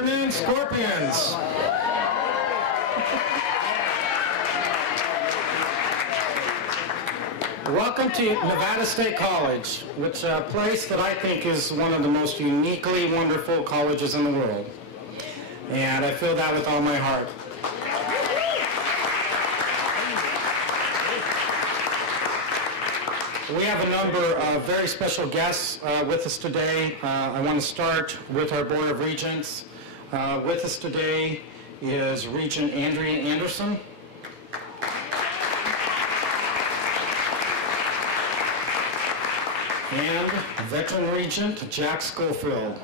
afternoon, Scorpions. Welcome to Nevada State College, which is a place that I think is one of the most uniquely wonderful colleges in the world. And I feel that with all my heart. We have a number of very special guests with us today. I want to start with our Board of Regents. With us today is Regent Andrea Anderson. And Veteran Regent Jack Schofield.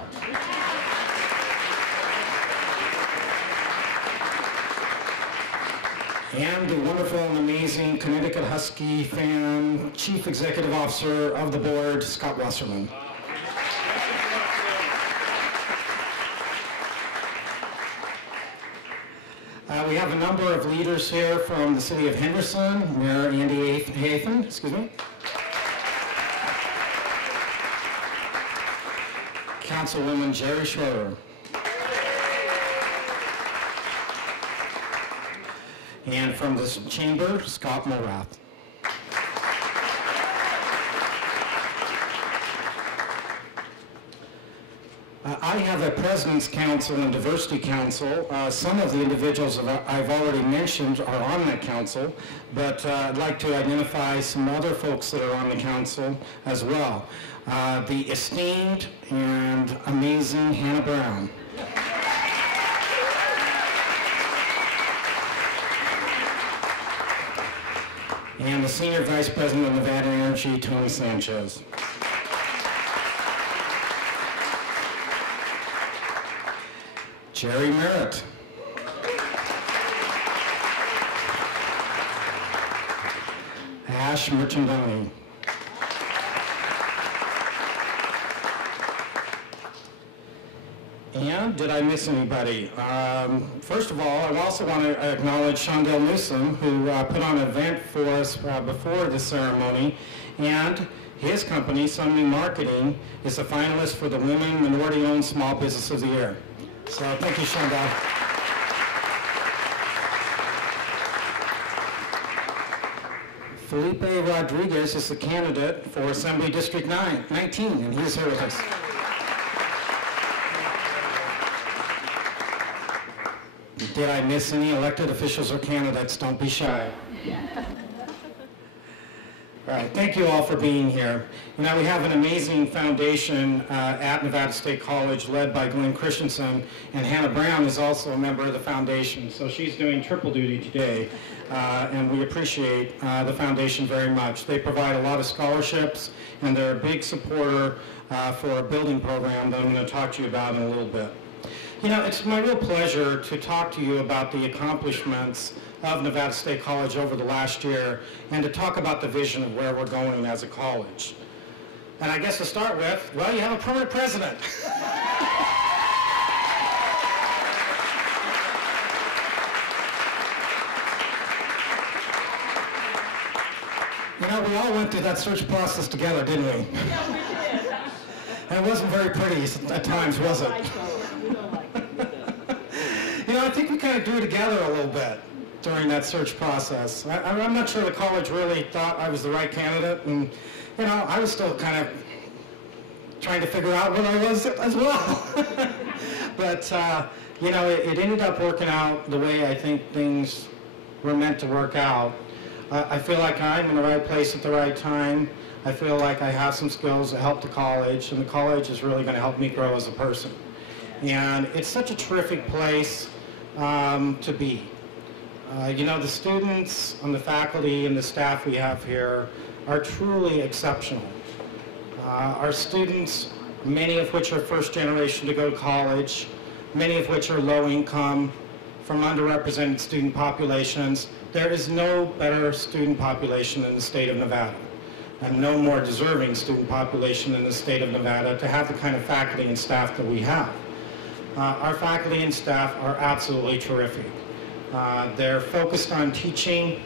And the wonderful and amazing Connecticut Husky fan, Chief Executive Officer of the Board, Scott Wasserman. We have a number of leaders here from the city of Henderson, Mayor Andy Haythen, Councilwoman Jerry Schroeder. And from this chamber, Scott Morath. I have a President's Council and Diversity Council. Some of the individuals I've already mentioned are on that council, but I'd like to identify some other folks that are on the council as well. The esteemed and amazing Hannah Brown. And the Senior Vice President of Nevada Energy, Tony Sanchez. Jerry Merritt. Ash Merchandani. And did I miss anybody? First of all, I also want to acknowledge Shondell Newsom, who put on an event for us before the ceremony, and his company, Sunny Marketing, is a finalist for the Women Minority-Owned Small Business of the Year. So thank you, Shondell. Felipe Rodriguez is the candidate for Assembly District 19, and he's here with us. Did I miss any elected officials or candidates? Don't be shy. All right, thank you all for being here. You know, we have an amazing foundation at Nevada State College led by Glenn Christensen, and Hannah Brown is also a member of the foundation, so she's doing triple duty today, and we appreciate the foundation very much. They provide a lot of scholarships, and they're a big supporter for a building program that I'm going to talk to you about in a little bit. You know, it's my real pleasure to talk to you about the accomplishments of Nevada State College over the last year and to talk about the vision of where we're going as a college. And I guess to start with, well, you have a permanent president. You know, we all went through that search process together, didn't we? Yeah, we did. And it wasn't very pretty at times, was it? You know, I think we kind of drew together a little bit during that search process. I'm not sure the college really thought I was the right candidate, and, you know, I was still kind of trying to figure out what I was as well. But, you know, it ended up working out the way I think things were meant to work out. I feel like I'm in the right place at the right time. I feel like I have some skills to help the college, and the college is really going to help me grow as a person. And it's such a terrific place to be. You know, the students and the faculty and the staff we have here are truly exceptional. Our students, many of which are first generation to go to college, many of which are low income, from underrepresented student populations. There is no better student population in the state of Nevada, and no more deserving student population in the state of Nevada to have the kind of faculty and staff that we have. Our faculty and staff are absolutely terrific. They're focused on teaching.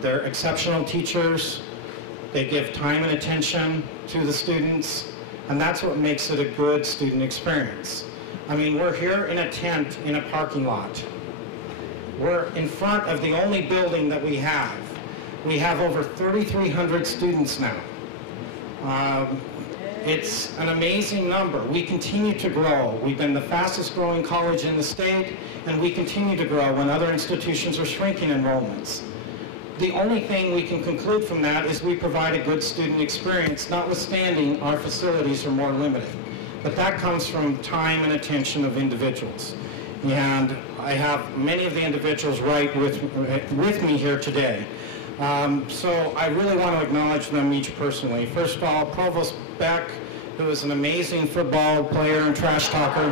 They're exceptional teachers. They give time and attention to the students, and that's what makes it a good student experience. I mean, we're here in a tent in a parking lot. We're in front of the only building that we have. We have over 3,300 students now. It's an amazing number. We continue to grow. We've been the fastest growing college in the state, and we continue to grow when other institutions are shrinking enrollments. The only thing we can conclude from that is we provide a good student experience, notwithstanding our facilities are more limited. But that comes from time and attention of individuals. And I have many of the individuals right with me here today. So I really want to acknowledge them each personally. First of all, Provost Beck, who is an amazing football player and trash talker.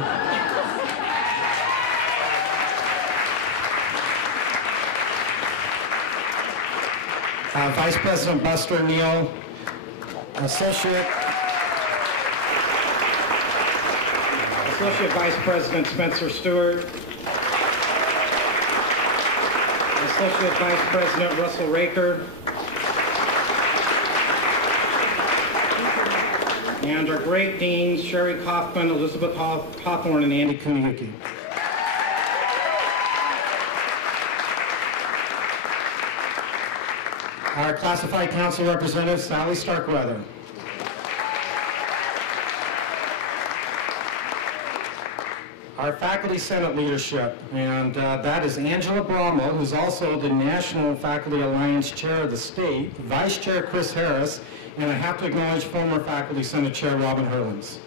Vice President Buster Neal, Associate Vice President Spencer Stewart, Associate Vice President Russell Raker, and our great deans, Sherry Kaufman, Elizabeth Hawthorne, and Andy Kuniyuki. Our classified council representative, Sally Starkweather. Our faculty senate leadership, and that is Angela Bromwell, who's also the National Faculty Alliance Chair of the state, Vice Chair Chris Harris, and I have to acknowledge former faculty senate chair Robin Herlings.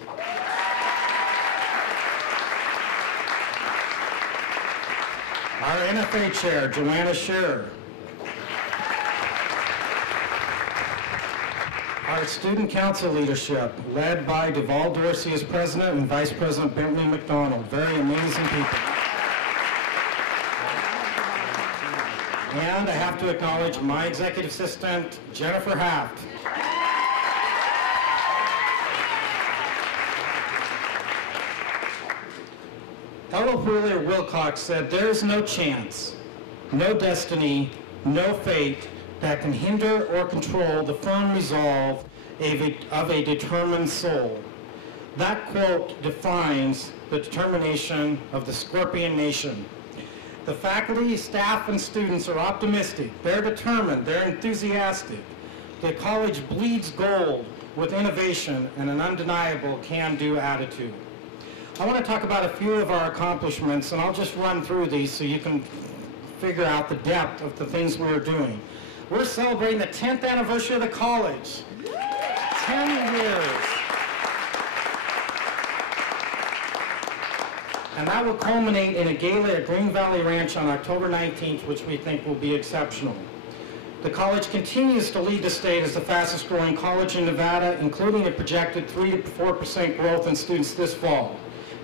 Our NFA chair, Joanna Scherer. Our student council leadership, led by Deval Dorsey as president and Vice President Bentley McDonald. Very amazing people. And I have to acknowledge my executive assistant, Jennifer Haft. Ella Wheeler Wilcox said, "There is no chance, no destiny, no fate that can hinder or control the firm resolve of a determined soul." That quote defines the determination of the Scorpion Nation. The faculty, staff, and students are optimistic, they're determined, they're enthusiastic. The college bleeds gold with innovation and an undeniable can-do attitude. I want to talk about a few of our accomplishments, and I'll just run through these so you can figure out the depth of the things we're doing. We're celebrating the 10th anniversary of the college. 10 years. And that will culminate in a gala at Green Valley Ranch on October 19th, which we think will be exceptional. The college continues to lead the state as the fastest growing college in Nevada, including a projected 3 to 4% growth in students this fall,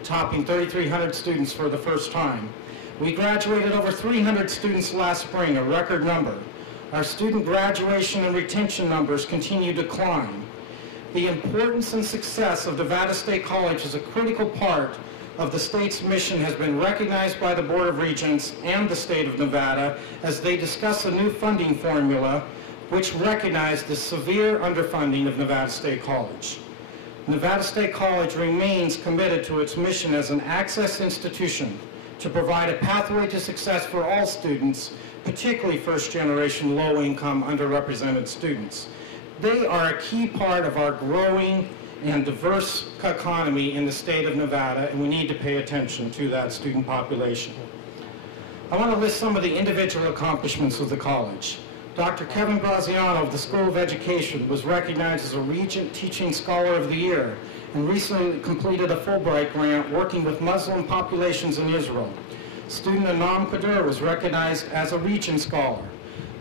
topping 3,300 students for the first time. We graduated over 300 students last spring, a record number. Our student graduation and retention numbers continue to climb. The importance and success of Nevada State College as a critical part of the state's mission has been recognized by the Board of Regents and the state of Nevada as they discuss a new funding formula which recognized the severe underfunding of Nevada State College. Nevada State College remains committed to its mission as an access institution to provide a pathway to success for all students, particularly first-generation, low-income, underrepresented students. They are a key part of our growing and diverse economy in the state of Nevada, and we need to pay attention to that student population. I want to list some of the individual accomplishments of the college. Dr. Kevin Graziano of the School of Education was recognized as a Regent Teaching Scholar of the Year and recently completed a Fulbright grant working with Muslim populations in Israel. Student Anam Kadur was recognized as a Regent Scholar.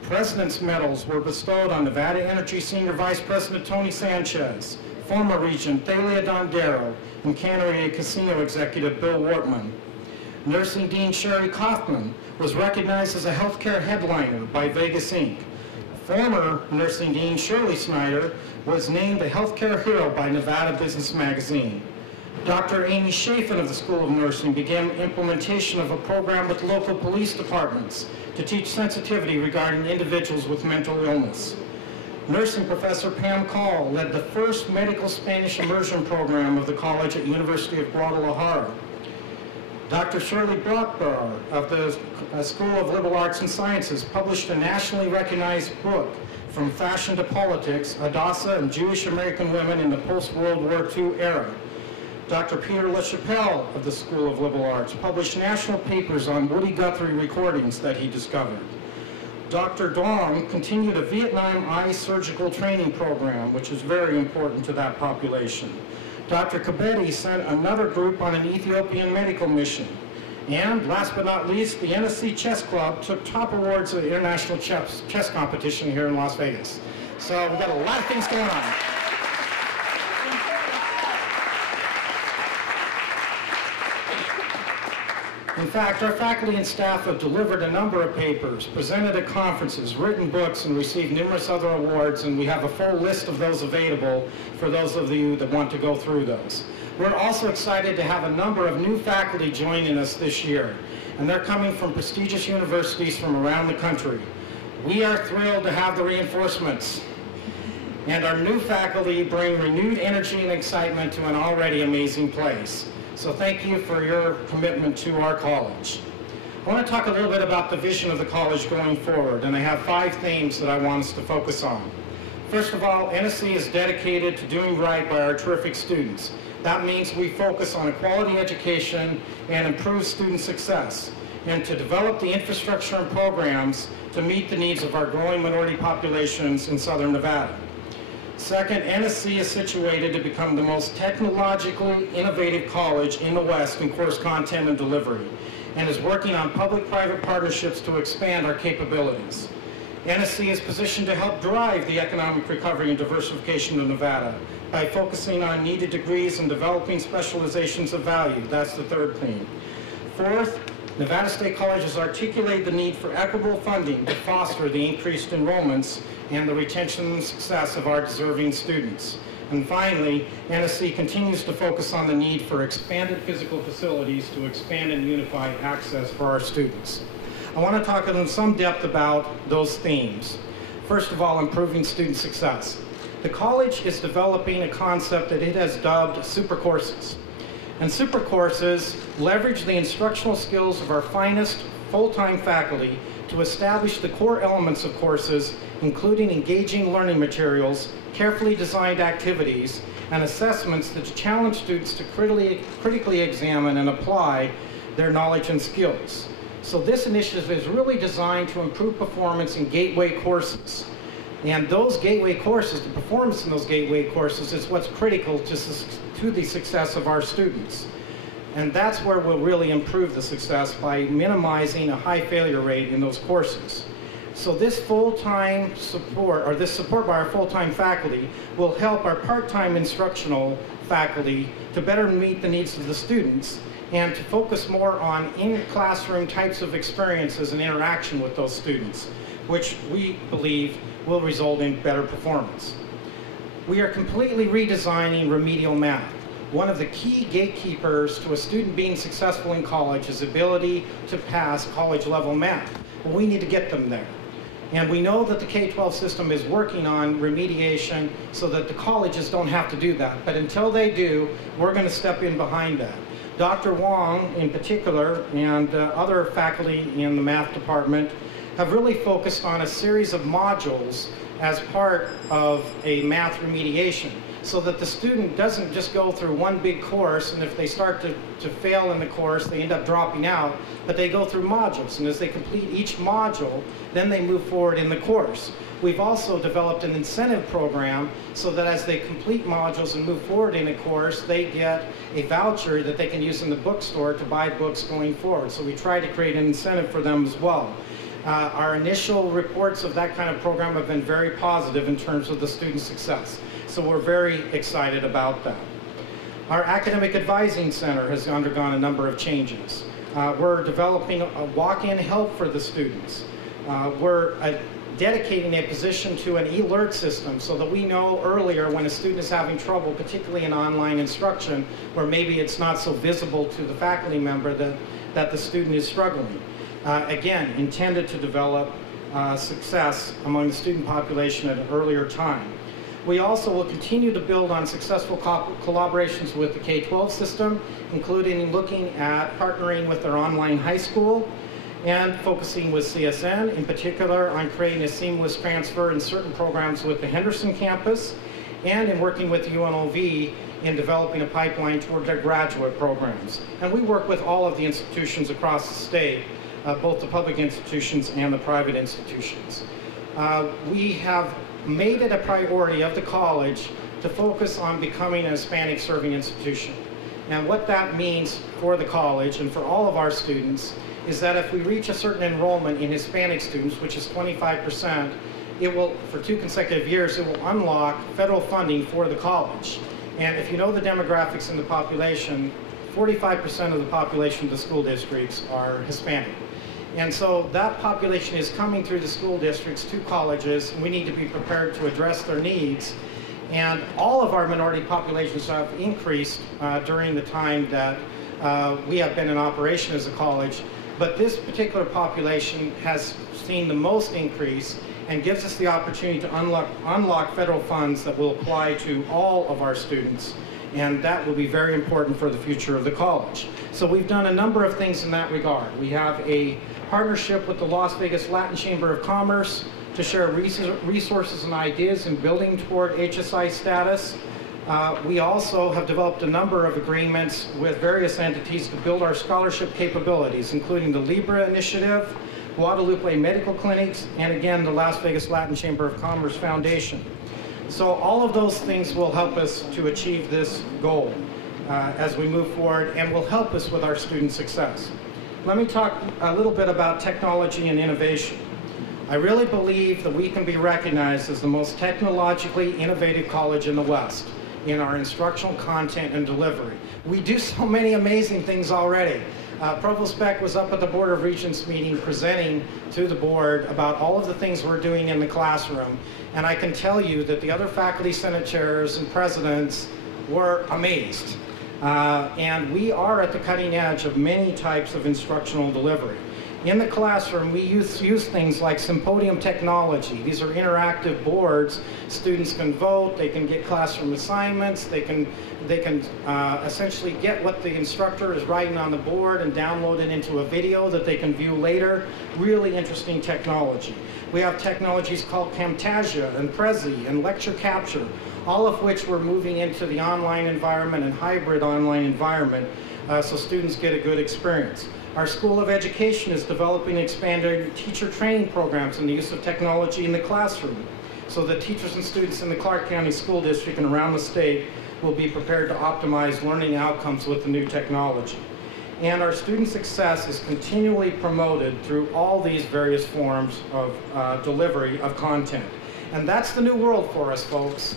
President's medals were bestowed on Nevada Energy Senior Vice President Tony Sanchez, former Regent Thalia Dondero, and Cannery Casino Executive Bill Wortman. Nursing Dean Sherry Kaufman was recognized as a healthcare headliner by Vegas Inc. Former Nursing Dean Shirley Snyder was named a healthcare hero by Nevada Business Magazine. Dr. Amy Chafin of the School of Nursing began implementation of a program with local police departments to teach sensitivity regarding individuals with mental illness. Nursing Professor Pam Call led the first medical Spanish immersion program of the college at University of Guadalajara. Dr. Shirley Brockbauer of the School of Liberal Arts and Sciences published a nationally recognized book, From Fashion to Politics, Hadassah and Jewish American Women in the Post-World War II Era. Dr. Peter LaChapelle of the School of Liberal Arts published national papers on Woody Guthrie recordings that he discovered. Dr. Dong continued a Vietnam eye surgical training program, which is very important to that population. Dr. Kabedi sent another group on an Ethiopian medical mission. And last but not least, the NSC Chess Club took top awards at the International Chess Competition here in Las Vegas. So we've got a lot of things going on. In fact, our faculty and staff have delivered a number of papers, presented at conferences, written books, and received numerous other awards, and we have a full list of those available for those of you that want to go through those. We're also excited to have a number of new faculty joining us this year, and they're coming from prestigious universities from around the country. We are thrilled to have the reinforcements, and our new faculty bring renewed energy and excitement to an already amazing place. So thank you for your commitment to our college. I want to talk a little bit about the vision of the college going forward, and I have 5 themes that I want us to focus on. First of all, NSC is dedicated to doing right by our terrific students. That means we focus on a quality education and improve student success, and to develop the infrastructure and programs to meet the needs of our growing minority populations in Southern Nevada. Second, NSC is situated to become the most technologically innovative college in the West in course content and delivery, and is working on public-private partnerships to expand our capabilities. NSC is positioned to help drive the economic recovery and diversification of Nevada by focusing on needed degrees and developing specializations of value. That's the third theme. Fourth, Nevada State Colleges articulate the need for equitable funding to foster the increased enrollments and the retention and success of our deserving students. And finally, NSC continues to focus on the need for expanded physical facilities to expand and unify access for our students. I want to talk in some depth about those themes. First of all, improving student success. The college is developing a concept that it has dubbed super courses. And super courses leverage the instructional skills of our finest full-time faculty to establish the core elements of courses, including engaging learning materials, carefully designed activities, and assessments that challenge students to critically examine and apply their knowledge and skills. So this initiative is really designed to improve performance in gateway courses. And those gateway courses, the performance in those gateway courses is what's critical to the success of our students. And that's where we'll really improve the success, by minimizing a high failure rate in those courses. So this full-time support, or this support by our full-time faculty, will help our part-time instructional faculty to better meet the needs of the students and to focus more on in-classroom types of experiences and interaction with those students, which we believe will result in better performance. We are completely redesigning remedial math. One of the key gatekeepers to a student being successful in college is ability to pass college-level math. Well, we need to get them there. And we know that the K-12 system is working on remediation so that the colleges don't have to do that. But until they do, we're going to step in behind that. Dr. Wong, in particular, and other faculty in the math department have really focused on a series of modules as part of a math remediation, so that the student doesn't just go through one big course, and if they start to fail in the course, they end up dropping out, but they go through modules, and as they complete each module, then they move forward in the course. We've also developed an incentive program so that as they complete modules and move forward in a course, they get a voucher that they can use in the bookstore to buy books going forward. So we try to create an incentive for them as well. Our initial reports of that kind of program have been very positive in terms of the student success. So we're very excited about that. Our Academic Advising Center has undergone a number of changes. We're developing a walk-in help for the students. We're dedicating a position to an e-alert system so that we know earlier when a student is having trouble, particularly in online instruction, where maybe it's not so visible to the faculty member that the student is struggling. Again, intended to develop success among the student population at an earlier time. We also will continue to build on successful collaborations with the K-12 system, including looking at partnering with their online high school and focusing with CSN, in particular on creating a seamless transfer in certain programs with the Henderson campus, and in working with UNLV in developing a pipeline toward their graduate programs. And we work with all of the institutions across the state, both the public institutions and the private institutions. We have made it a priority of the college to focus on becoming a Hispanic serving institution. And what that means for the college and for all of our students is that if we reach a certain enrollment in Hispanic students, which is 25%, it will, for 2 consecutive years, it will unlock federal funding for the college. And if you know the demographics in the population, 45% of the population of the school districts are Hispanic. And so that population is coming through the school districts to colleges, and we need to be prepared to address their needs. And all of our minority populations have increased during the time that we have been in operation as a college, but this particular population has seen the most increase and gives us the opportunity to unlock federal funds that will apply to all of our students. And that will be very important for the future of the college. So we've done a number of things in that regard. We have a partnership with the Las Vegas Latin Chamber of Commerce to share resources and ideas in building toward HSI status. We also have developed a number of agreements with various entities to build our scholarship capabilities, including the Libra Initiative, Guadalupe Medical Clinics, and again, the Las Vegas Latin Chamber of Commerce Foundation. So all of those things will help us to achieve this goal as we move forward, and will help us with our student success. Let me talk a little bit about technology and innovation. I really believe that we can be recognized as the most technologically innovative college in the West in our instructional content and delivery. We do so many amazing things already. Provost Beck was up at the Board of Regents meeting presenting to the board about all of the things we're doing in the classroom, and I can tell you that the other faculty senate chairs and presidents were amazed. And we are at the cutting edge of many types of instructional delivery. In the classroom, we use things like symposium technology. These are interactive boards. Students can vote, they can get classroom assignments, they can essentially get what the instructor is writing on the board and download it into a video that they can view later. Really interesting technology. We have technologies called Camtasia and Prezi and lecture capture, all of which we're moving into the online environment and hybrid online environment so students get a good experience. Our School of Education is developing and expanding teacher training programs in the use of technology in the classroom, so that teachers and students in the Clark County School District and around the state will be prepared to optimize learning outcomes with the new technology. And our student success is continually promoted through all these various forms of delivery of content. And that's the new world for us, folks.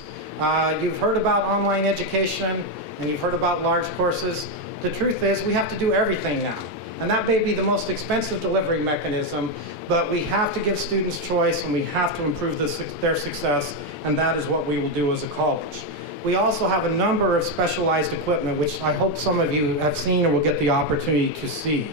You've heard about online education, and you've heard about large courses. The truth is, we have to do everything now. And that may be the most expensive delivery mechanism, but we have to give students choice, and we have to improve their success, and that is what we will do as a college. We also have a number of specialized equipment, which I hope some of you have seen or will get the opportunity to see.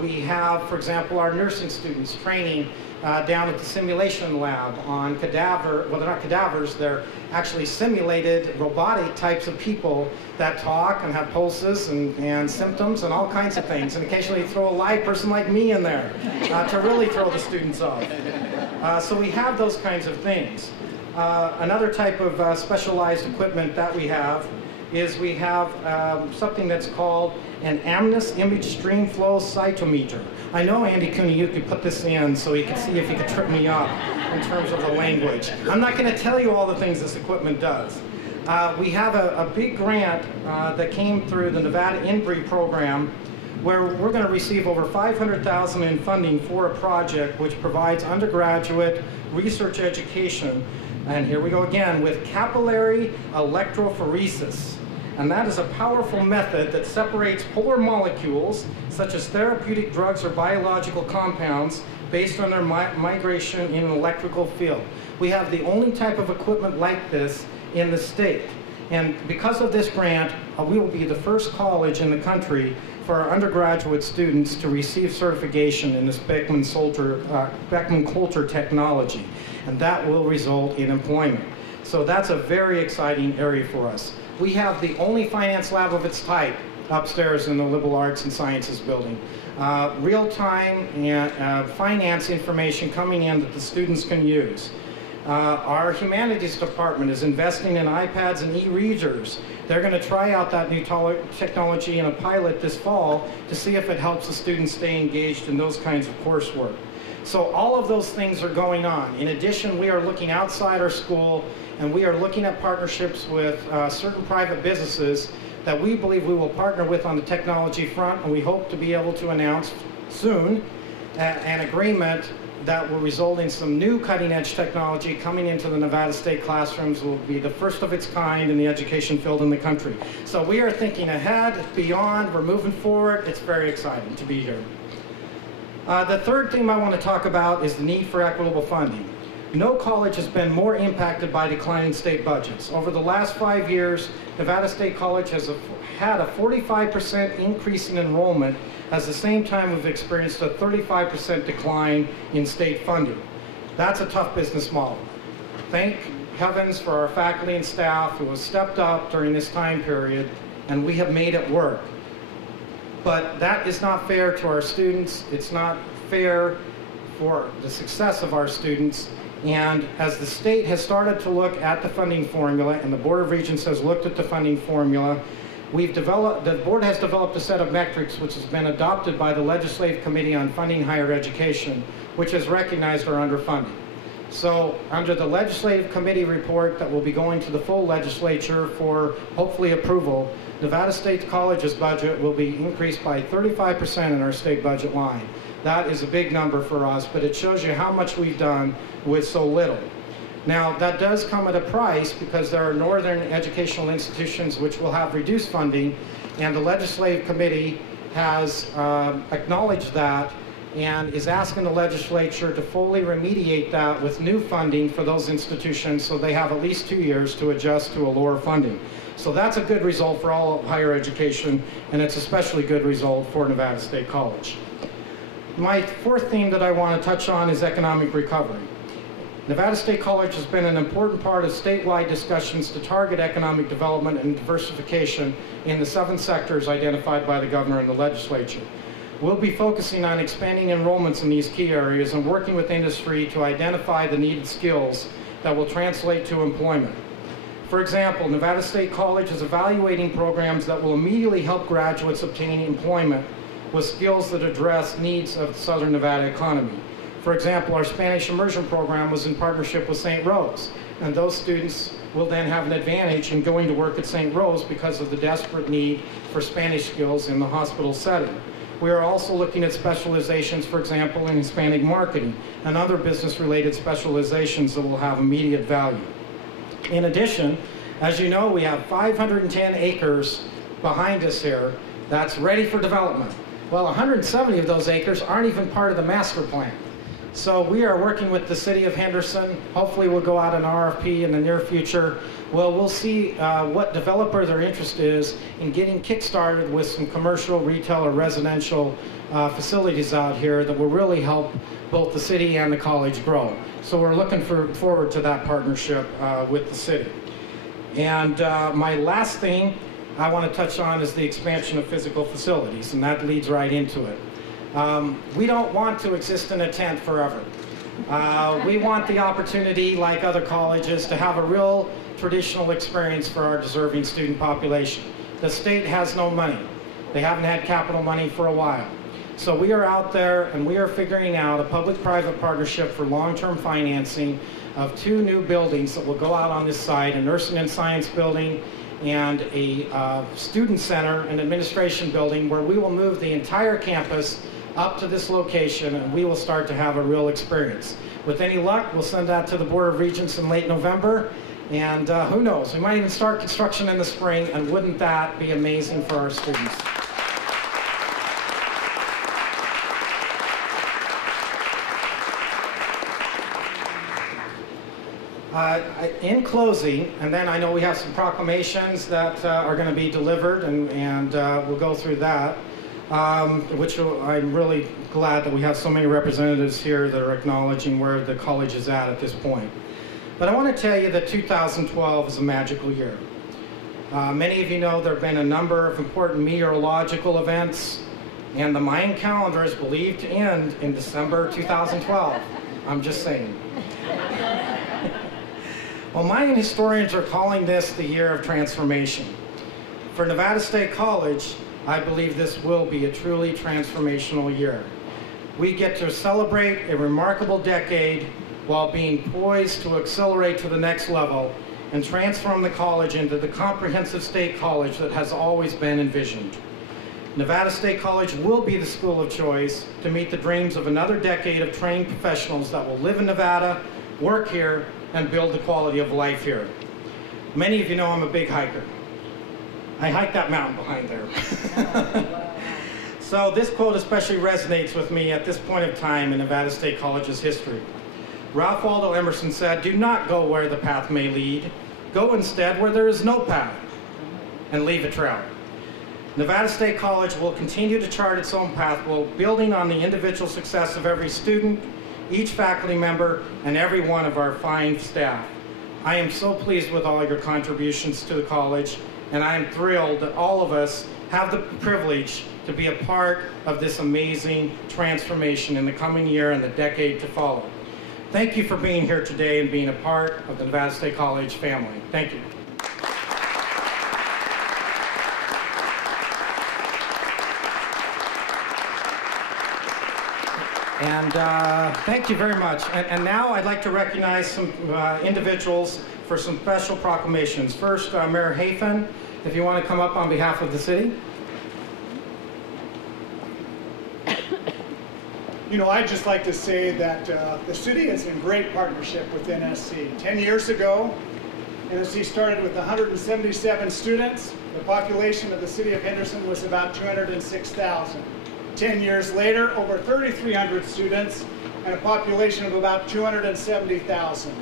We have, for example, our nursing students training down at the simulation lab on well, they're not cadavers, they're actually simulated robotic types of people that talk and have pulses and symptoms and all kinds of things. And occasionally throw a live person like me in there to really throw the students off. So we have those kinds of things. Another type of specialized equipment that we have is we have something that's called an Amnis image stream flow cytometer. I know, Andy Cooney, you could put this in so he could see if he could trip me up in terms of the language. I'm not going to tell you all the things this equipment does. We have a big grant that came through the Nevada INBRE program, where we're going to receive over $500,000 in funding for a project which provides undergraduate research education, and here we go again, with capillary electrophoresis. And that is a powerful method that separates polar molecules, such as therapeutic drugs or biological compounds, based on their migration in an electrical field. We have the only type of equipment like this in the state. And because of this grant, we will be the first college in the country for our undergraduate students to receive certification in this Beckman-Coulter technology. And that will result in employment. So that's a very exciting area for us. We have the only finance lab of its type upstairs in the Liberal Arts and Sciences building. Real-time finance information coming in that the students can use. Our humanities department is investing in iPads and e-readers. They're going to try out that new technology in a pilot this fall to see if it helps the students stay engaged in those kinds of coursework. So all of those things are going on. In addition, we are looking outside our school, and we are looking at partnerships with certain private businesses that we believe we will partner with on the technology front, and we hope to be able to announce soon an agreement that will result in some new cutting-edge technology coming into the Nevada State classrooms. Will be the first of its kind in the education field in the country. So we are thinking ahead, beyond, we're moving forward. It's very exciting to be here. The third theme I want to talk about is the need for equitable funding. No college has been more impacted by declining state budgets. Over the last 5 years, Nevada State College has had a 45% increase in enrollment. At the same time, we've experienced a 35% decline in state funding. That's a tough business model. Thank heavens for our faculty and staff who have stepped up during this time period, and we have made it work. But that is not fair to our students. It's not fair for the success of our students. And as the state has started to look at the funding formula, and the Board of Regents has looked at the funding formula, the board has developed a set of metrics which has been adopted by the Legislative Committee on Funding Higher Education, which has recognized our underfunding. So under the Legislative Committee report that will be going to the full legislature for hopefully approval, Nevada State College's budget will be increased by 35% in our state budget line. That is a big number for us, but it shows you how much we've done with so little. Now, that does come at a price because there are northern educational institutions which will have reduced funding, and the Legislative Committee has acknowledged that and is asking the legislature to fully remediate that with new funding for those institutions so they have at least 2 years to adjust to a lower funding. So that's a good result for all of higher education, and it's especially good result for Nevada State College. My fourth theme that I want to touch on is economic recovery. Nevada State College has been an important part of statewide discussions to target economic development and diversification in the 7 sectors identified by the governor and the legislature. We'll be focusing on expanding enrollments in these key areas and working with industry to identify the needed skills that will translate to employment. For example, Nevada State College is evaluating programs that will immediately help graduates obtain employment with skills that address needs of the Southern Nevada economy. For example, our Spanish immersion program was in partnership with St. Rose, and those students will then have an advantage in going to work at St. Rose because of the desperate need for Spanish skills in the hospital setting. We are also looking at specializations, for example, in Hispanic marketing and other business-related specializations that will have immediate value. In addition, as you know, we have 510 acres behind us here that's ready for development. Well, 170 of those acres aren't even part of the master plan. So we are working with the city of Henderson. Hopefully we'll go out an RFP in the near future. Well, we'll see what developer their interest is in getting kick-started with some commercial, retail, or residential facilities out here that will really help both the city and the college grow. So we're looking forward to that partnership with the city. And my last thing I want to touch on is the expansion of physical facilities, and that leads right into it. We don't want to exist in a tent forever. We want the opportunity, like other colleges, to have a real traditional experience for our deserving student population. The state has no money. They haven't had capital money for a while. So we are out there and we are figuring out a public-private partnership for long-term financing of 2 new buildings that will go out on this site, a nursing and science building and a student center and administration building, where we will move the entire campus up to this location and we will start to have a real experience. With any luck, we'll send that to the Board of Regents in late November, and who knows, we might even start construction in the spring, and wouldn't that be amazing for our students? In closing, and then I know we have some proclamations that are going to be delivered, and we'll go through that, which I'm really glad that we have so many representatives here that are acknowledging where the college is at this point. But I want to tell you that 2012 is a magical year. Many of you know there have been a number of important meteorological events, and the Mayan calendar is believed to end in December 2012. I'm just saying. Well, Mayan historians are calling this the year of transformation. For Nevada State College, I believe this will be a truly transformational year. We get to celebrate a remarkable decade while being poised to accelerate to the next level and transform the college into the comprehensive state college that has always been envisioned. Nevada State College will be the school of choice to meet the dreams of another decade of trained professionals that will live in Nevada, work here, and build the quality of life here. Many of you know I'm a big hiker. I hike that mountain behind there. So this quote especially resonates with me at this point of time in Nevada State College's history. Ralph Waldo Emerson said, "Do not go where the path may lead. Go instead where there is no path, and leave a trail." Nevada State College will continue to chart its own path while building on the individual success of every student, each faculty member, and every one of our fine staff. I am so pleased with all your contributions to the college, and I am thrilled that all of us have the privilege to be a part of this amazing transformation in the coming year and the decade to follow. Thank you for being here today and being a part of the Nevada State College family. Thank you. And thank you very much. And now I'd like to recognize some individuals for some special proclamations. First, Mayor Hafen, if you want to come up on behalf of the city. You know, I'd just like to say that the city is in great partnership with NSC. 10 years ago, NSC started with 177 students. The population of the city of Henderson was about 206,000. 10 years later, over 3,300 students and a population of about 270,000.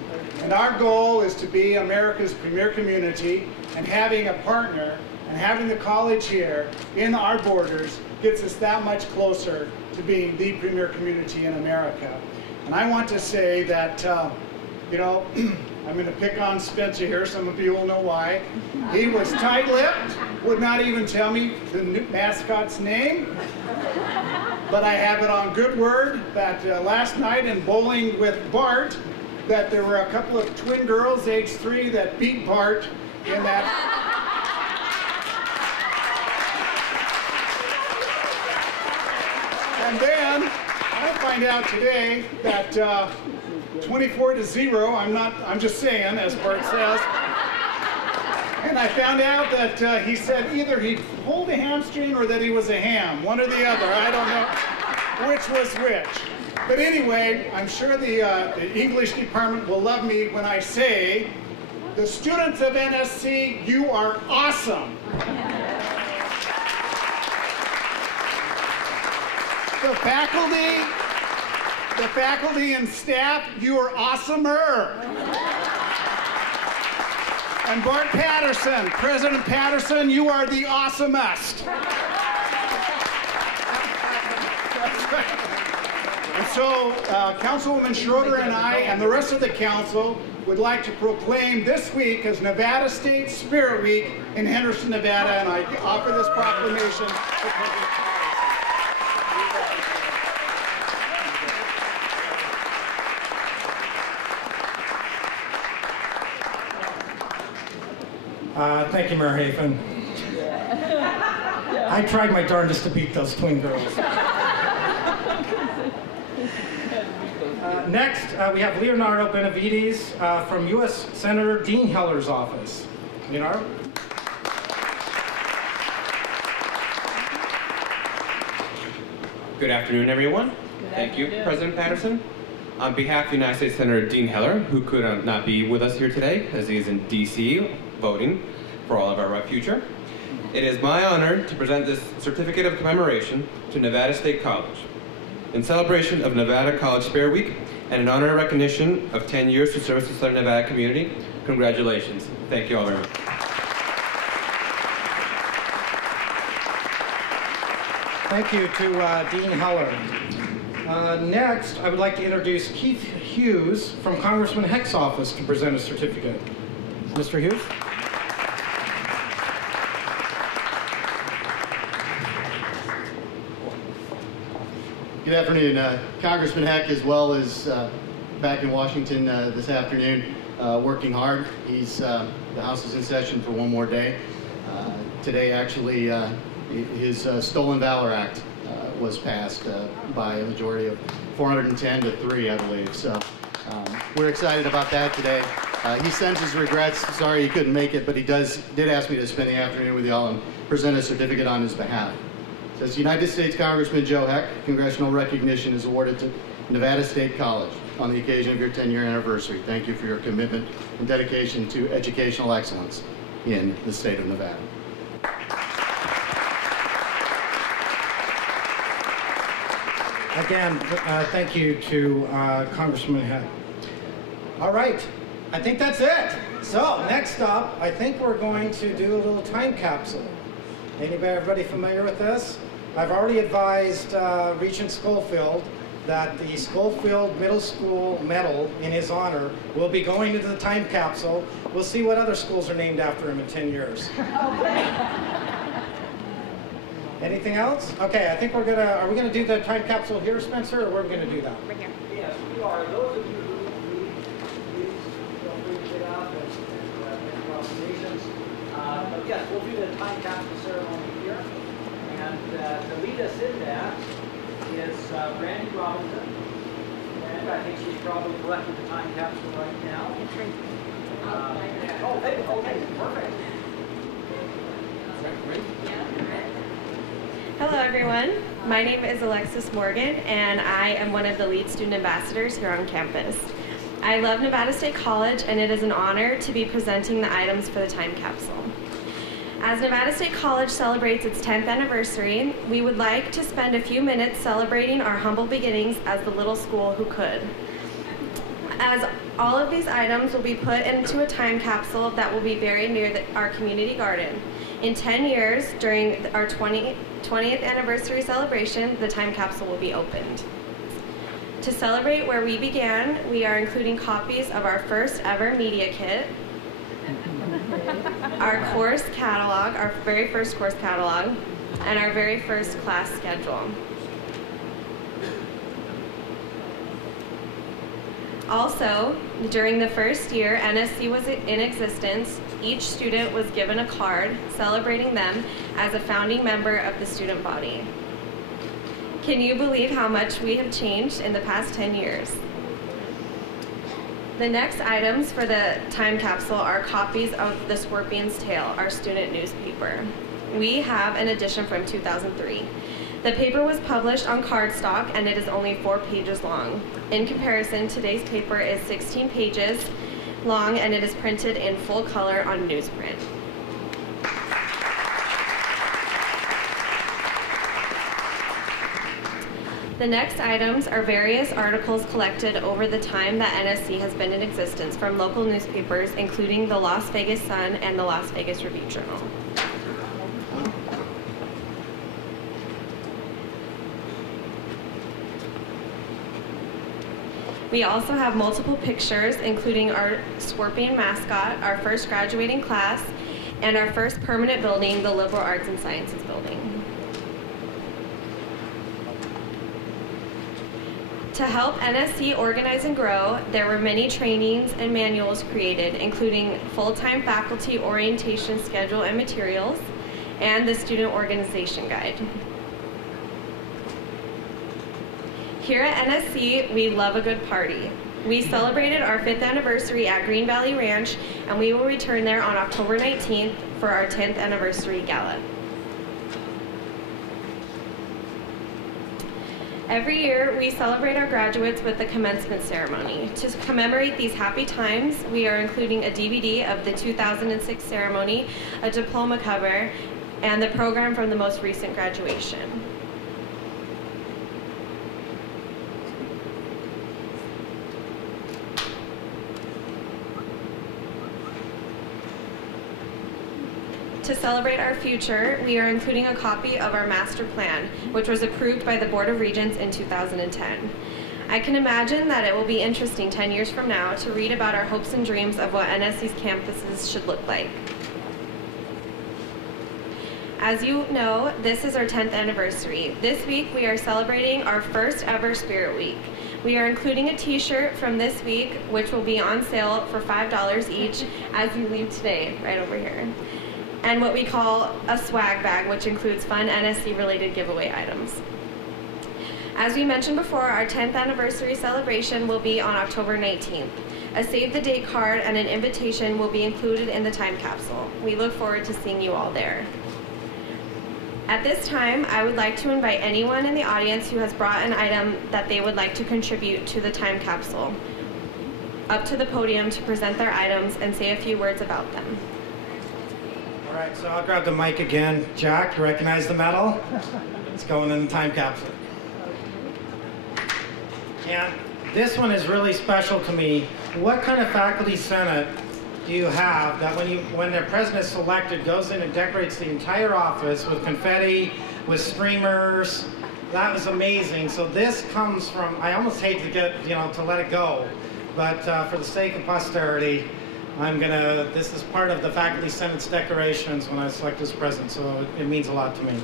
And our goal is to be America's premier community, and having a partner and having the college here in our borders gets us that much closer to being the premier community in America. And I want to say that, you know, I'm going to pick on Spencer here. Some of you will know why. He was tight-lipped, would not even tell me the mascot's name. But I have it on good word that last night in bowling with Bart, that there were a couple of twin girls, age 3, that beat Bart in that. And then I find out today that 24-0, I'm just saying, as Bart says. And I found out that he said either he pulled a hamstring or that he was a ham, one or the other. I don't know which was which. But anyway, I'm sure the English department will love me when I say, the students of NSC, you are awesome. The faculty and staff, you are awesomer. And Bart Patterson, President Patterson, you are the awesomest. And so Councilwoman Schroeder and I and the rest of the council would like to proclaim this week as Nevada State Spirit Week in Henderson, Nevada, and I offer this proclamation. Thank you, Mayor Hafen. I tried my darndest to beat those twin girls. Next, we have Leonardo Benavides from U.S. Senator Dean Heller's office. Leonardo? Good afternoon, everyone. Thank you, President Patterson. On behalf of United States Senator Dean Heller, who could not be with us here today, as he is in D.C. voting for all of our future, it is my honor to present this certificate of commemoration to Nevada State College. In celebration of Nevada College Spirit Week and in honor and recognition of 10 years to service the Southern Nevada community, congratulations. Thank you all very much. Thank you to Dean Heller. Next, I would like to introduce Keith Hughes from Congressman Heck's office to present a certificate. Mr. Hughes? Good afternoon. Congressman Heck, as well as back in Washington this afternoon, working hard. The House is in session for one more day. Today, actually, his Stolen Valor Act was passed by a majority of 410 to 3, I believe. So we're excited about that today. He sends his regrets. Sorry he couldn't make it, but he did ask me to spend the afternoon with y'all and present a certificate on his behalf. It says, United States Congressman Joe Heck, congressional recognition is awarded to Nevada State College on the occasion of your 10-year anniversary. Thank you for your commitment and dedication to educational excellence in the state of Nevada. Again, thank you to Congressman Heck. All right, I think that's it. So next up, I think we're going to do a little time capsule. Everybody familiar with this? I've already advised Regent Schofield that the Schofield Middle School Medal in his honor will be going into the time capsule. We'll see what other schools are named after him in 10 years. Anything else? Okay, I think are we gonna do the time capsule here, Spencer, or where are we gonna do that? Right here. Yes, we are. Those of you who leave, please feel free to get up and make observations. But yes, we'll do the time capsule ceremony here. And to lead us in that is Randy Robinson. And I think she's probably collecting the time capsule right now. Okay, perfect. Hello everyone, my name is Alexis Morgan and I am one of the lead student ambassadors here on campus. I love Nevada State College and it is an honor to be presenting the items for the time capsule. As Nevada State College celebrates its 10th anniversary, we would like to spend a few minutes celebrating our humble beginnings as the little school who could. As all of these items will be put into a time capsule that will be buried near our community garden. In 10 years, during our 20th anniversary celebration, the time capsule will be opened. To celebrate where we began, we are including copies of our first ever media kit, our course catalog, our very first course catalog, and our very first class schedule. Also, during the first year NSC was in existence, each student was given a card celebrating them as a founding member of the student body. Can you believe how much we have changed in the past 10 years? The next items for the time capsule are copies of The Scorpion's Tale, our student newspaper. We have an edition from 2003. The paper was published on cardstock and it is only 4 pages long. In comparison, today's paper is 16 pages long and it is printed in full color on newsprint. The next items are various articles collected over the time that NSC has been in existence from local newspapers, including the Las Vegas Sun and the Las Vegas Review-Journal. We also have multiple pictures, including our Scorpion mascot, our first graduating class, and our first permanent building, the Liberal Arts and Sciences building. To help NSC organize and grow, there were many trainings and manuals created, including full-time faculty orientation schedule and materials, and the student organization guide. Here at NSC, we love a good party. We celebrated our 5th anniversary at Green Valley Ranch, and we will return there on October 19th for our 10th anniversary gala. Every year, we celebrate our graduates with the commencement ceremony. To commemorate these happy times, we are including a DVD of the 2006 ceremony, a diploma cover, and the program from the most recent graduation. To celebrate our future, we are including a copy of our master plan, which was approved by the Board of Regents in 2010. I can imagine that it will be interesting 10 years from now to read about our hopes and dreams of what NSC's campuses should look like. As you know, this is our 10th anniversary. This week we are celebrating our first ever Spirit Week. We are including a t-shirt from this week, which will be on sale for $5 each as you leave today, right over here. And what we call a swag bag, which includes fun NSC-related giveaway items. As we mentioned before, our 10th anniversary celebration will be on October 19th. A save-the-date card and an invitation will be included in the time capsule. We look forward to seeing you all there. At this time, I would like to invite anyone in the audience who has brought an item that they would like to contribute to the time capsule up to the podium to present their items and say a few words about them. All right, so I'll grab the mic again. Jack, you recognize the medal? It's going in the time capsule. And this one is really special to me. What kind of faculty senate do you have that when their president is selected, goes in and decorates the entire office with confetti, with streamers? That was amazing. So this comes from, I almost hate to get, to let it go, but for the sake of posterity, this is part of the faculty senate's decorations when I was selected as president, so it means a lot to me.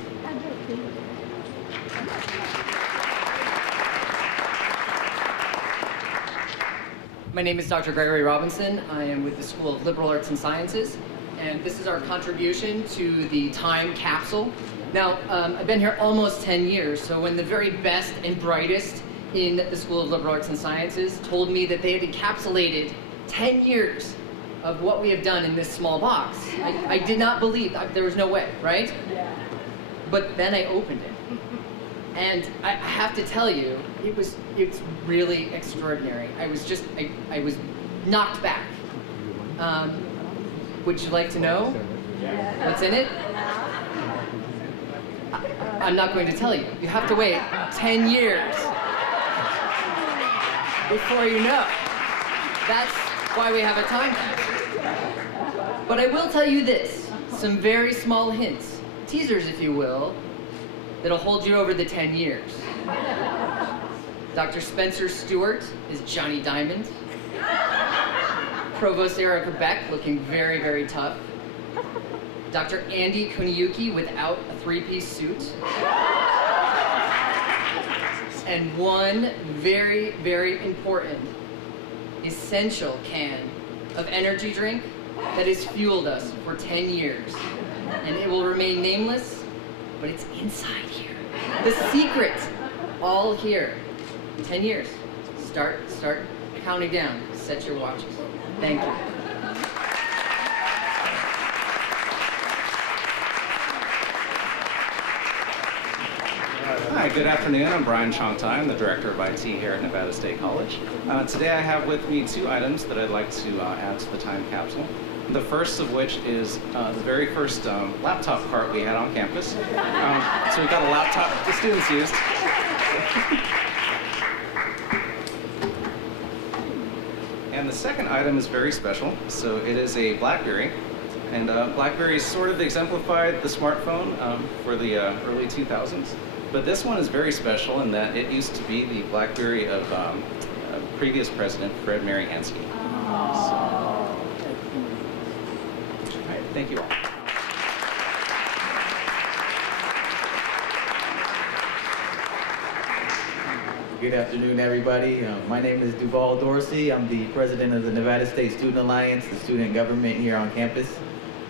My name is Dr. Gregory Robinson. I am with the School of Liberal Arts and Sciences, and this is our contribution to the time capsule. Now, I've been here almost 10 years, so when the very best and brightest in the School of Liberal Arts and Sciences told me that they had encapsulated 10 years of what we have done in this small box, I did not believe, there was no way, right? But then I opened it. And I have to tell you, it's really extraordinary. I was knocked back. Would you like to know what's in it? I'm not going to tell you. You have to wait 10 years before you know. That's why we have a time capsule. But I will tell you this, some very small hints, teasers if you will, that'll hold you over the 10 years. Dr. Spencer Stewart is Johnny Diamond. Provost Erica Beck looking very, very tough. Dr. Andy Kuniyuki without a three-piece suit. And one very, very important, essential can of energy drink that has fueled us for 10 years. And it will remain nameless, but it's inside here. The secret, all here. 10 years. Start counting down. Set your watches. Thank you. Hi, good afternoon. I'm Brian Chongtai. I'm the Director of IT here at Nevada State College. Today I have with me two items that I'd like to add to the time capsule. The first of which is the very first laptop cart we had on campus. So we've got a laptop the students used. And the second item is very special. So it is a BlackBerry. And BlackBerry sort of exemplified the smartphone for the early 2000s. But this one is very special in that it used to be the BlackBerry of previous president, Fred Mariansky. Thank you all. Good afternoon, everybody. My name is Duval Dorsey. I'm the president of the Nevada State Student Alliance, the student government here on campus.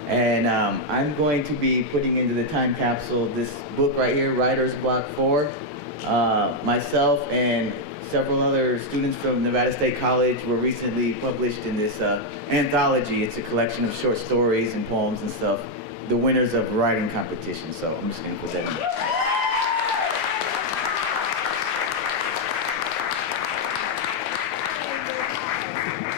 And I'm going to be putting into the time capsule this book right here, Writer's Block 4. Myself and several other students from Nevada State College were recently published in this anthology. It's a collection of short stories and poems and stuff, the winners of writing competition. So I'm just going to put that in there.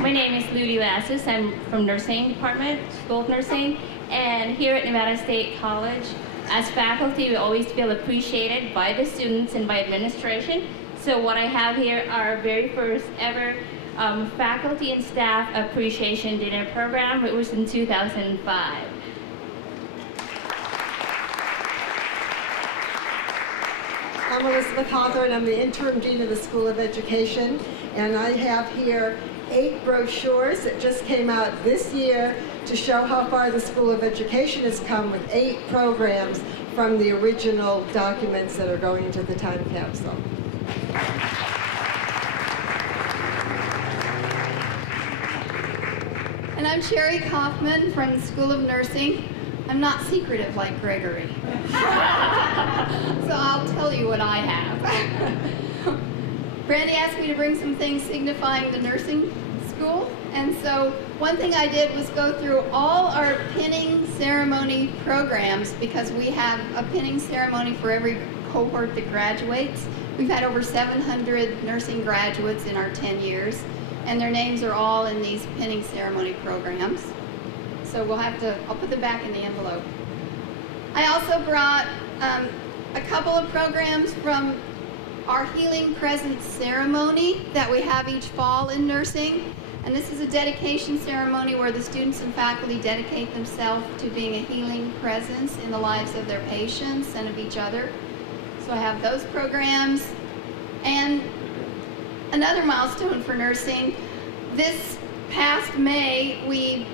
My name is Ludi Lassis. I'm from nursing department, School of Nursing, and here at Nevada State College, as faculty, we always feel appreciated by the students and by administration. So what I have here are our very first ever faculty and staff appreciation dinner program. It was in 2005. I'm Elizabeth Hawthorne. I'm the interim dean of the School of Education, and I have here 8 brochures that just came out this year to show how far the School of Education has come with 8 programs from the original documents that are going into the time capsule. And I'm Sherry Kaufman from the School of Nursing. I'm not secretive like Gregory. So I'll tell you what I have. Brandy asked me to bring some things signifying the nursing school. And so one thing I did was go through all our pinning ceremony programs, because we have a pinning ceremony for every cohort that graduates. We've had over 700 nursing graduates in our 10 years, and their names are all in these pinning ceremony programs. So we'll have to, I'll put them back in the envelope. I also brought a couple of programs from our Healing Presence ceremony that we have each fall in nursing. And this is a dedication ceremony where the students and faculty dedicate themselves to being a healing presence in the lives of their patients and of each other. So I have those programs. And another milestone for nursing, this past May, we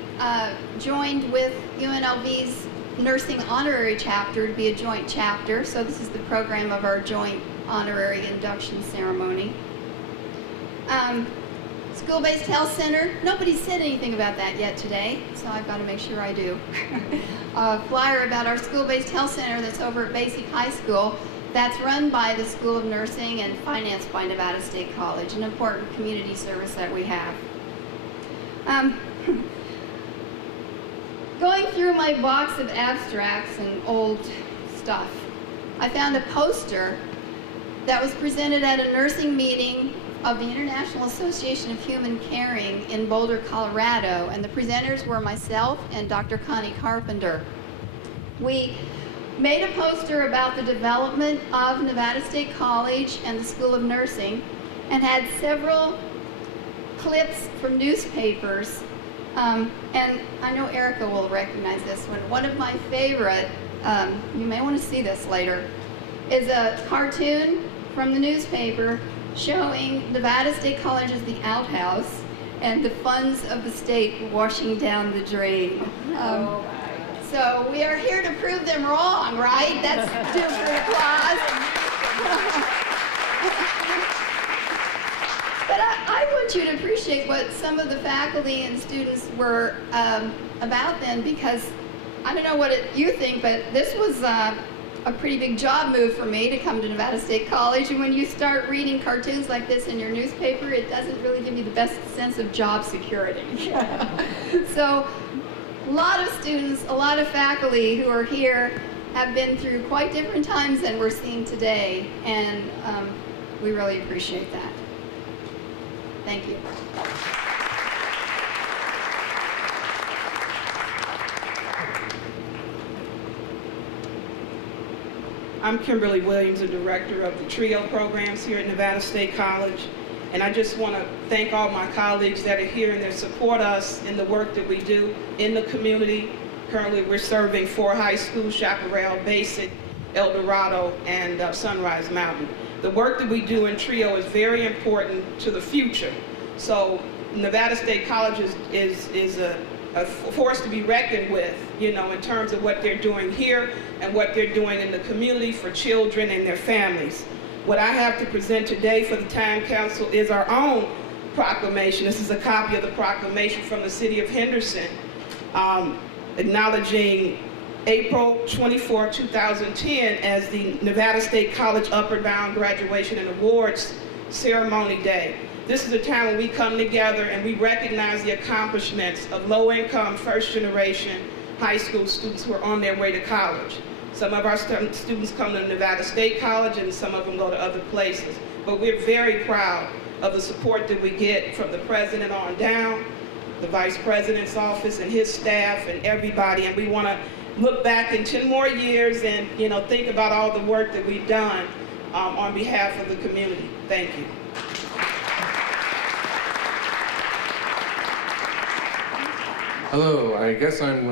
joined with UNLV's nursing honorary chapter to be a joint chapter. So this is the program of our joint honorary induction ceremony. School-based health center, nobody's said anything about that yet today, so I've got to make sure I do. A flyer about our school-based health center that's over at Basic High School, that's run by the School of Nursing and financed by Nevada State College, an important community service that we have. Going through my box of abstracts and old stuff, I found a poster that was presented at a nursing meeting of the International Association of Human Caring in Boulder, Colorado, and the presenters were myself and Dr. Connie Carpenter. We made a poster about the development of Nevada State College and the School of Nursing, and had several clips from newspapers. And I know Erica will recognize this one. One of my favorite, you may want to see this later, is a cartoon from the newspaper showing Nevada State College as the outhouse and the funds of the state washing down the drain. So we are here to prove them wrong, right? That's due for applause. But I want you to appreciate what some of the faculty and students were about then, because I don't know what you think, but this was a pretty big job move for me to come to Nevada State College. And when you start reading cartoons like this in your newspaper, it doesn't really give you the best sense of job security. So a lot of students, a lot of faculty who are here have been through quite different times than we're seeing today, and we really appreciate that. Thank you. I'm Kimberly Williams, the director of the TRIO programs here at Nevada State College. And I just want to thank all my colleagues that are here and that support us in the work that we do in the community. Currently, we're serving 4 high schools: Chaparral, Basic, El Dorado, and Sunrise Mountain. The work that we do in TRIO is very important to the future. So Nevada State College is a force to be reckoned with, you know, in terms of what they're doing here and what they're doing in the community for children and their families. What I have to present today for the Time Council is our own proclamation. This is a copy of the proclamation from the city of Henderson, acknowledging April 24, 2010 as the Nevada State College Upward Bound Graduation and Awards Ceremony Day. This is a time when we come together and we recognize the accomplishments of low-income, first-generation high school students who are on their way to college. Some of our students come to Nevada State College and some of them go to other places. But we're very proud of the support that we get from the president on down, the vice president's office and his staff and everybody. And we want to look back in 10 more years and, you know, think about all the work that we've done on behalf of the community. Thank you. Hello, I guess I'm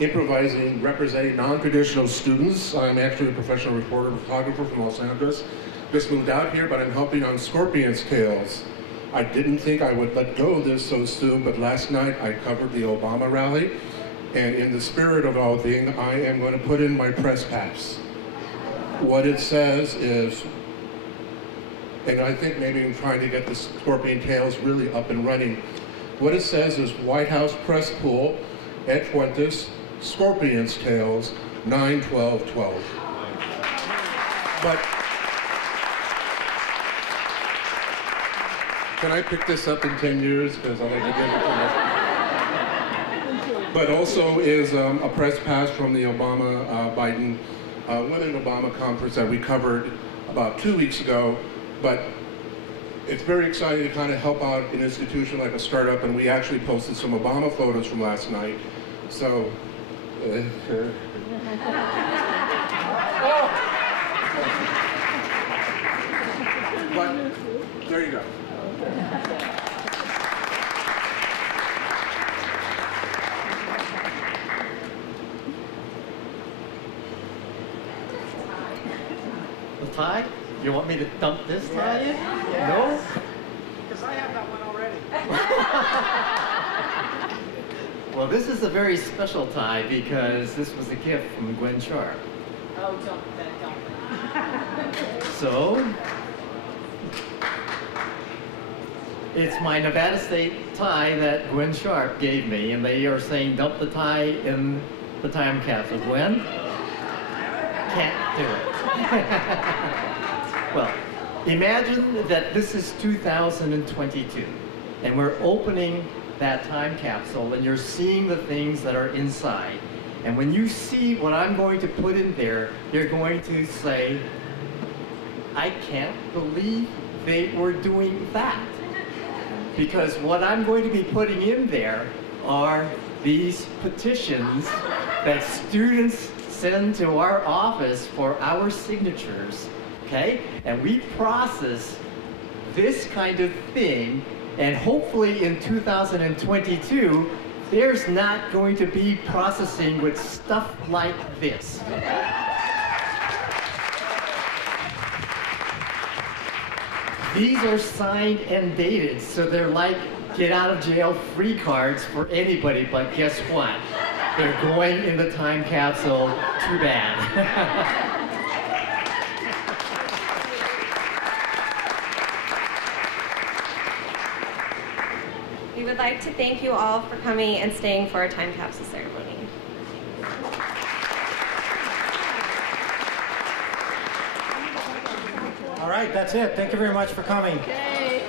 improvising, representing non-traditional students. I'm actually a professional reporter, photographer from Los Angeles. Just moved out here, but I'm helping on Scorpion's Tales. I didn't think I would let go of this so soon, but last night I covered the Obama rally, and in the spirit of all things, I am going to put in my press pass. What it says is, and I think maybe I'm trying to get the Scorpion Tales really up and running. What it says is White House Press Pool, Ed Fuentes, Scorpion's Tales, 9/12/12. But can I pick this up in 10 years? Because I like to get it. But also is a press pass from the Obama-Biden Women Obama conference that we covered about 2 weeks ago. But it's very exciting to kind of help out an institution like a startup, and we actually posted some Obama photos from last night. So, but there you go. The tie? You want me to dump this tie in? Yes. No? Because I have that one already. Well, this is a very special tie because this was a gift from Gwen Sharp. Oh, don't. So, it's my Nevada State tie that Gwen Sharp gave me, and they are saying dump the tie in the time capsule. Gwen? Can't do it. Well, imagine that this is 2022, and we're opening that time capsule, and you're seeing the things that are inside. And when you see what I'm going to put in there, you're going to say, I can't believe they were doing that. Because what I'm going to be putting in there are these petitions that students send to our office for our signatures, okay? And we process this kind of thing, and hopefully in 2022, there's not going to be processing with stuff like this. These are signed and dated, so they're like get out of jail free cards for anybody, but guess what? They're going in the time capsule. Too bad. We would like to thank you all for coming and staying for our time capsule ceremony. All right, that's it. Thank you very much for coming. Okay.